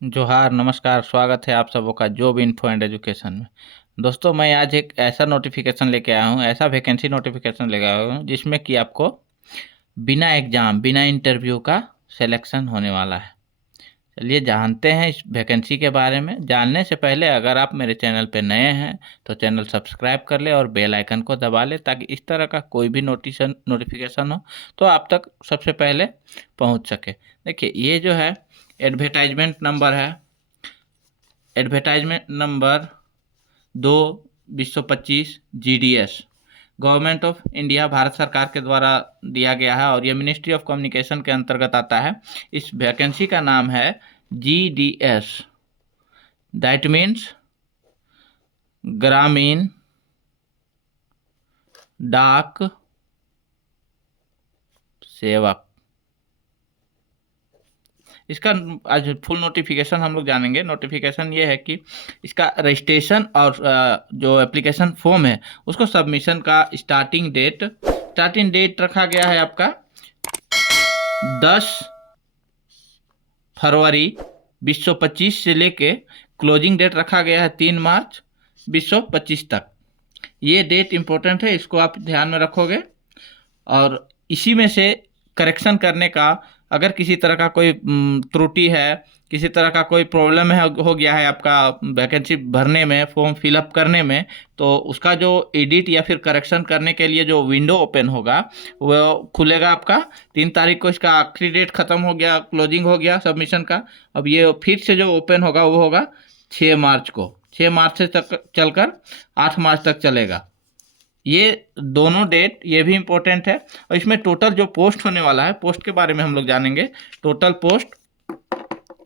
जोहार, नमस्कार, स्वागत है आप सबों का जॉब इन्फो एंड एजुकेशन में। दोस्तों, मैं आज एक ऐसा नोटिफिकेशन लेके आया हूँ, ऐसा वैकेंसी नोटिफिकेशन लेके आया हूँ जिसमें कि आपको बिना एग्ज़ाम, बिना इंटरव्यू का सिलेक्शन होने वाला है। चलिए जानते हैं इस वैकेंसी के बारे में। जानने से पहले अगर आप मेरे चैनल पे नए हैं तो चैनल सब्सक्राइब कर ले और बेल आइकन को दबा ले, ताकि इस तरह का कोई भी नोटिफिकेशन हो तो आप तक सबसे पहले पहुंच सके। देखिए, ये जो है एडवर्टाइजमेंट नंबर है, advertisement number 2/2025 GDS, government of India, Bharat सरकार के द्वारा दिया गया है और ये मिनिस्ट्री ऑफ कम्युनिकेशन के अंतर्गत आता है। इस वैकेंसी का नाम है GDS, दैट मीन्स ग्रामीण डाक सेवक। इसका आज फुल नोटिफिकेशन हम लोग जानेंगे। नोटिफिकेशन ये है कि इसका रजिस्ट्रेशन और जो एप्लीकेशन फॉर्म है उसको सबमिशन का स्टार्टिंग डेट रखा गया है आपका 10 फरवरी 2025 से लेके क्लोजिंग डेट रखा गया है 3 मार्च 2025 तक। ये डेट इम्पोर्टेंट है, इसको आप ध्यान में रखोगे। और इसी में से करेक्शन करने का, अगर किसी तरह का कोई त्रुटि है, किसी तरह का कोई प्रॉब्लम है, हो गया है आपका वैकेंसी भरने में, फॉर्म फिलअप करने में, तो उसका जो एडिट या फिर करेक्शन करने के लिए जो विंडो ओपन होगा वो खुलेगा आपका 3 तारीख को। इसका आखिरी डेट ख़त्म हो गया, क्लोजिंग हो गया सबमिशन का। अब ये फिर से जो ओपन होगा वो होगा 6 मार्च को। 6 मार्च से तक चलकर 8 मार्च तक चलेगा। ये दोनों डेट ये भी इम्पोर्टेंट है। और इसमें टोटल जो पोस्ट होने वाला है, पोस्ट के बारे में हम लोग जानेंगे। टोटल पोस्ट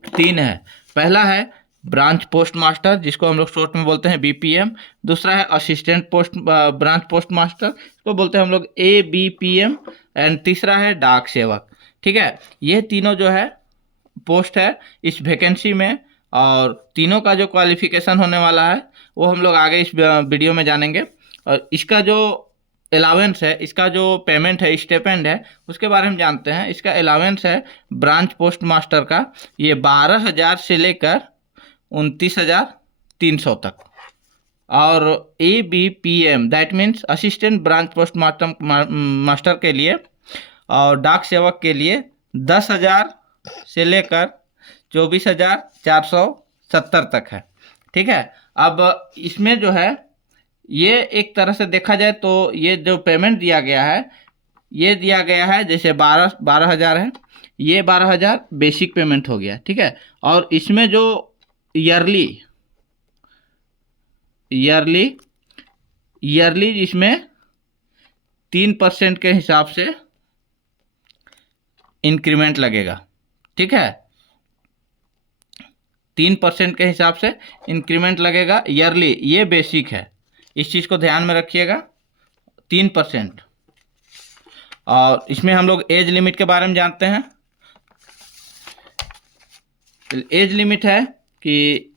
3 है। पहला है ब्रांच पोस्ट मास्टर, जिसको हम लोग शॉर्ट में बोलते हैं BPM। दूसरा है assistant post branch post master, इसको बोलते हैं हम लोग ABPM। एंड तीसरा है डाक सेवक। ठीक है, ये तीनों जो है पोस्ट है इस वैकेंसी में। और तीनों का जो क्वालिफिकेशन होने वाला है वो हम लोग आगे इस वीडियो में जानेंगे। और इसका जो अलाउंस है, इसका जो पेमेंट है, स्टेपेंड है, उसके बारे में जानते हैं। इसका अलाउंस है ब्रांच पोस्ट मास्टर का, ये 12,000 से लेकर 29,300 तक। और ABPM that means assistant branch post master के लिए और डाक सेवक के लिए 10,000 से लेकर 24,470 तक है। ठीक है, अब इसमें जो है, ये एक तरह से देखा जाए तो ये जो पेमेंट दिया गया है, ये दिया गया है जैसे 12,000 है, ये 12,000 बेसिक पेमेंट हो गया। ठीक है, और इसमें जो ईयरली ईयरली ईयरली इसमें 3% के हिसाब से इंक्रीमेंट लगेगा। ठीक है, 3% के हिसाब से इंक्रीमेंट लगेगा ईयरली। ये बेसिक है, इस चीज़ को ध्यान में रखिएगा, 3%। और इसमें हम लोग एज लिमिट के बारे में जानते हैं। एज लिमिट है कि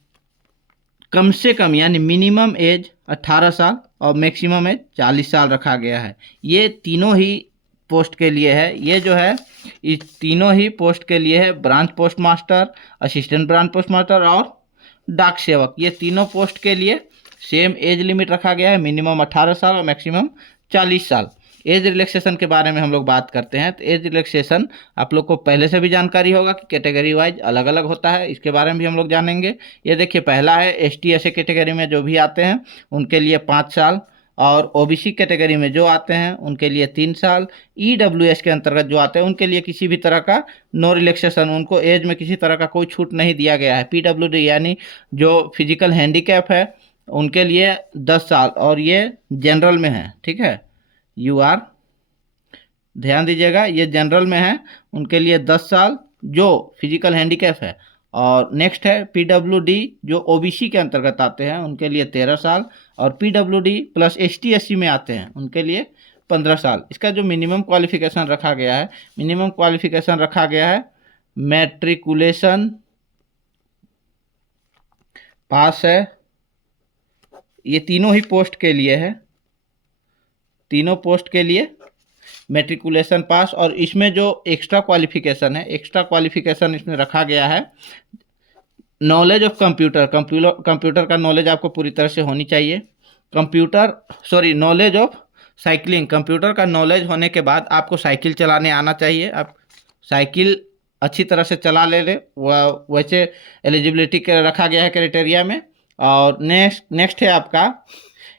कम से कम यानी मिनिमम एज 18 साल और मैक्सिमम एज 40 साल रखा गया है। ये तीनों ही पोस्ट के लिए है। ये जो है इस तीनों ही पोस्ट के लिए है, branch post master, assistant branch post master और डाक सेवक। ये तीनों पोस्ट के लिए सेम एज लिमिट रखा गया है, मिनिमम 18 साल और मैक्सिमम 40 साल। एज रिलैक्सेशन के बारे में हम लोग बात करते हैं, तो एज रिलैक्सेशन आप लोग को पहले से भी जानकारी होगा कि कैटेगरी वाइज अलग अलग होता है, इसके बारे में भी हम लोग जानेंगे। ये देखिए, पहला है ST SC कैटेगरी में जो भी आते हैं उनके लिए 5 साल, और OBC कैटेगरी में जो आते हैं उनके लिए 3 साल। EWS के अंतर्गत जो आते हैं उनके लिए किसी भी तरह का नो रिलैक्सेशन, उनको एज में किसी तरह का कोई छूट नहीं दिया गया है। PWD यानी जो फिजिकल हैंडीकैप है उनके लिए 10 साल, और ये जनरल में है। ठीक है, UR ध्यान दीजिएगा, ये जनरल में है, उनके लिए 10 साल जो फिजिकल हैंडीकैप है। और नेक्स्ट है PWD जो OBC के अंतर्गत आते हैं उनके लिए 13 साल, और PWD प्लस ST SC में आते हैं उनके लिए 15 साल। इसका जो मिनिमम क्वालिफिकेशन रखा गया है, मिनिमम क्वालिफिकेशन रखा गया है मैट्रिकुलेशन पास है। ये तीनों ही पोस्ट के लिए है, तीनों पोस्ट के लिए मैट्रिकुलेशन पास। और इसमें जो एक्स्ट्रा क्वालिफिकेशन है, एक्स्ट्रा क्वालिफिकेशन इसमें रखा गया है नॉलेज ऑफ कंप्यूटर का नॉलेज आपको पूरी तरह से होनी चाहिए। नॉलेज ऑफ साइकिलिंग, कंप्यूटर का नॉलेज होने के बाद आपको साइकिल चलाने आना चाहिए। आप साइकिल अच्छी तरह से चला ले वैसे एलिजिबिलिटी के रखा गया है क्राइटेरिया में। और नेक्स्ट है आपका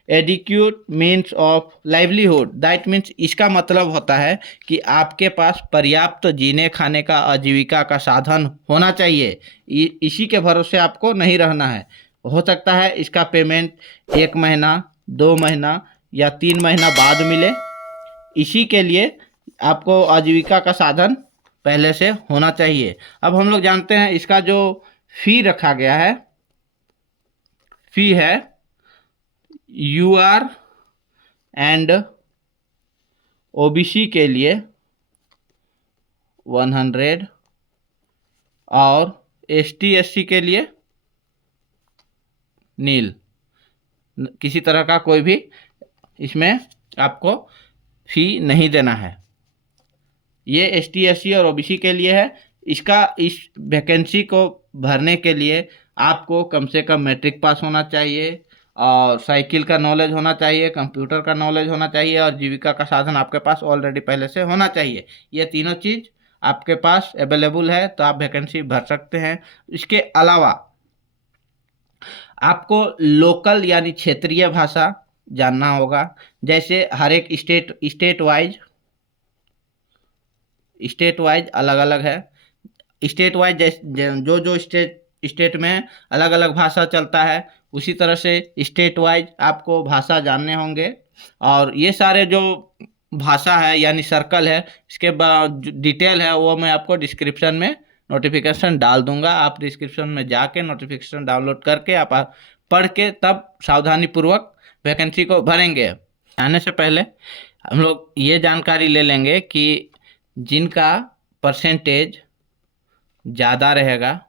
adequate means of livelihood. That means, इसका मतलब होता है कि आपके पास पर्याप्त जीने खाने का आजीविका का साधन होना चाहिए। इसी के भरोसे आपको नहीं रहना है। हो सकता है इसका पेमेंट 1 महीना, 2 महीना या 3 महीना बाद मिले। इसी के लिए आपको आजीविका का साधन पहले से होना चाहिए। अब हम लोग जानते हैं इसका जो फी रखा गया है, फी है यूआर एंड ओबीसी के लिए 100 और एसटी एससी के लिए नील। किसी तरह का कोई भी इसमें आपको फी नहीं देना है। ये एसटी एससी और ओबीसी के लिए है। इस वैकेंसी को भरने के लिए आपको कम से कम मैट्रिक पास होना चाहिए और साइकिल का नॉलेज होना चाहिए, कंप्यूटर का नॉलेज होना चाहिए और जीविका का साधन आपके पास ऑलरेडी पहले से होना चाहिए। ये तीनों चीज़ आपके पास अवेलेबल है तो आप वैकेंसी भर सकते हैं। इसके अलावा आपको लोकल यानी क्षेत्रीय भाषा जानना होगा। जैसे हर एक स्टेट वाइज अलग अलग है। स्टेट वाइज जो स्टेट में अलग अलग भाषा चलता है, उसी तरह से स्टेट वाइज आपको भाषा जानने होंगे। और ये सारे जो भाषा है यानी सर्कल है, इसके बाद डिटेल है वो मैं आपको डिस्क्रिप्शन में नोटिफिकेशन डाल दूंगा। आप डिस्क्रिप्शन में जाके नोटिफिकेशन डाउनलोड करके आप पढ़ के तब सावधानी पूर्वक वैकेंसी को भरेंगे। आने से पहले हम लोग ये जानकारी ले लेंगे कि जिनका परसेंटेज ज़्यादा रहेगा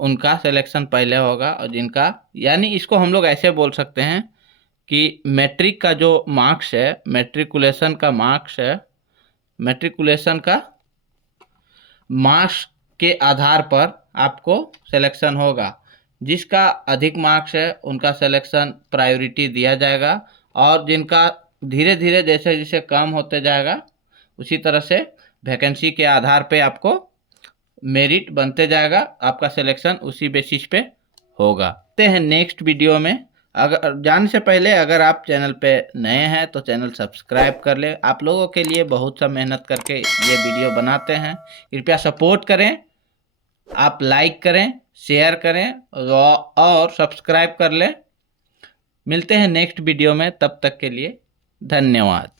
उनका सिलेक्शन पहले होगा, और जिनका यानी इसको हम लोग ऐसे बोल सकते हैं कि मैट्रिक का जो मार्क्स है, मैट्रिकुलेशन का मार्क्स के आधार पर आपको सिलेक्शन होगा। जिसका अधिक मार्क्स है उनका सिलेक्शन प्रायोरिटी दिया जाएगा, और जिनका धीरे धीरे जैसे जैसे कम होते जाएगा उसी तरह से वैकेंसी के आधार पे आपको मेरिट बनते जाएगा, आपका सिलेक्शन उसी बेसिस पे होगा। ते हैं नेक्स्ट वीडियो में। अगर जाने से पहले अगर आप चैनल पे नए हैं तो चैनल सब्सक्राइब कर लें। आप लोगों के लिए बहुत सा मेहनत करके ये वीडियो बनाते हैं, कृपया सपोर्ट करें। आप लाइक करें, शेयर करें और सब्सक्राइब कर लें। मिलते हैं नेक्स्ट वीडियो में, तब तक के लिए धन्यवाद।